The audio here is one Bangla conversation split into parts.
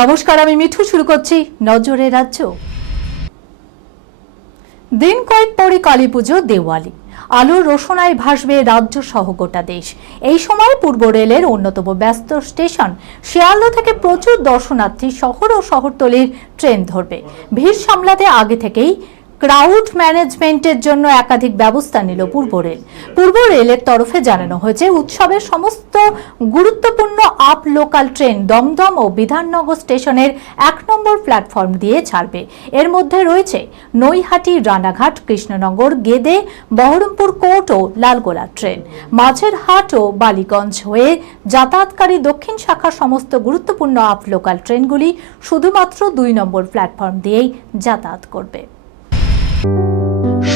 নমস্কার, আমি মিঠু। শুরু করছি নজরে রাজ্য। দিন কয়েক পরে কালী পুজো, দেওয়ালি। আলোর রোশনায় ভাসবে রাজ্য সহ গোটা দেশ। এই সময় পূর্ব রেলের অন্যতম ব্যস্ত স্টেশন। শিয়ালদা থেকে প্রচুর দর্শনার্থী শহর ও শহরতলির ট্রেন ধরবে। ভিড় সামলাতে আগে থেকেই ক্রাউড ম্যানেজমেন্টের জন্য একাধিক ব্যবস্থা নিল পূর্ব রেল। পূর্ব রেলের তরফে জানানো হয়েছে, উৎসবের সমস্ত গুরুত্বপূর্ণ আপ লোকাল ট্রেন দমদম ও বিধাননগর স্টেশনের এক নম্বর প্ল্যাটফর্ম দিয়ে ছাড়বে। এর মধ্যে রয়েছে নৈহাটি, রানাঘাট, কৃষ্ণনগর, গেদে, বহরমপুর কোর্ট ও লালগোলা ট্রেন। মাঝের হাট ও বালিগঞ্জ হয়ে যাতায়াতকারী দক্ষিণ শাখার সমস্ত গুরুত্বপূর্ণ আপ লোকাল ট্রেনগুলি শুধুমাত্র দুই নম্বর প্ল্যাটফর্ম দিয়েই যাতায়াত করবে।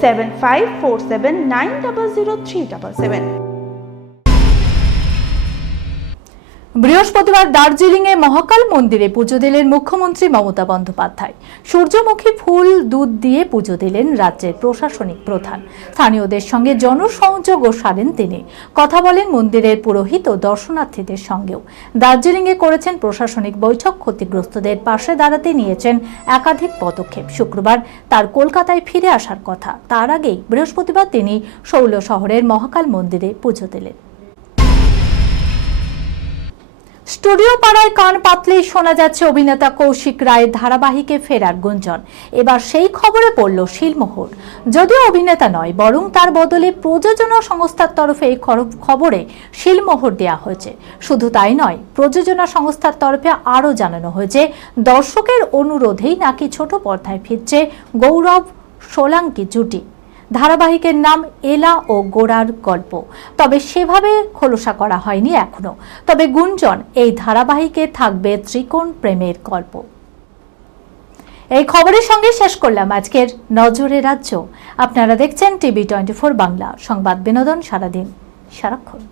7547900377. বৃহস্পতিবার দার্জিলিংয়ে মহাকাল মন্দিরে পুজো দিলেন মুখ্যমন্ত্রী মমতা বন্দ্যোপাধ্যায়। সূর্যমুখী ফুল, দুধ দিয়ে পুজো দিলেন রাজ্যের প্রশাসনিক প্রধান। স্থানীয়দের সঙ্গে জনসংযোগও সারেন তিনি। কথা বলেন মন্দিরের পুরোহিত ও দর্শনার্থীদের সঙ্গেও। দার্জিলিংয়ে করেছেন প্রশাসনিক বৈঠক। ক্ষতিগ্রস্তদের পাশে দাঁড়াতে নিয়েছেন একাধিক পদক্ষেপ। শুক্রবার তার কলকাতায় ফিরে আসার কথা। তার আগেই বৃহস্পতিবার তিনি শৈল শহরের মহাকাল মন্দিরে পুজো দিলেন। স্টুডিও পাড়ায় কান পাতলেই শোনা যাচ্ছে অভিনেতা কৌশিক রায়ের ধারাবাহিকে ফেরার গুঞ্জন। এবার সেই খবরে পড়ল শিলমোহর। যদিও অভিনেতা নয়, বরং তার বদলে প্রযোজনা সংস্থার তরফে এই খবরে শিলমোহর দেওয়া হয়েছে। শুধু তাই নয়, প্রযোজনা সংস্থার তরফে আরও জানানো হয়েছে, দর্শকের অনুরোধেই নাকি ছোট পর্দায় ফিরছে গৌরব সোলাঙ্কি জুটি। ধারাবাহিকের নাম এলা ও গোড়ার গল্প। তবে সেভাবে খোলসা করা হয়নি এখনও। তবে গুঞ্জন, এই ধারাবাহিকে থাকবে ত্রিকোণ প্রেমের গল্প। এই খবরের সঙ্গে শেষ করলাম আজকের নজরে রাজ্য। আপনারা দেখছেন টিভি টোয়েন্টি ফোর বাংলা। সংবাদ বিনোদন সারাদিন। সারাক্ষণ।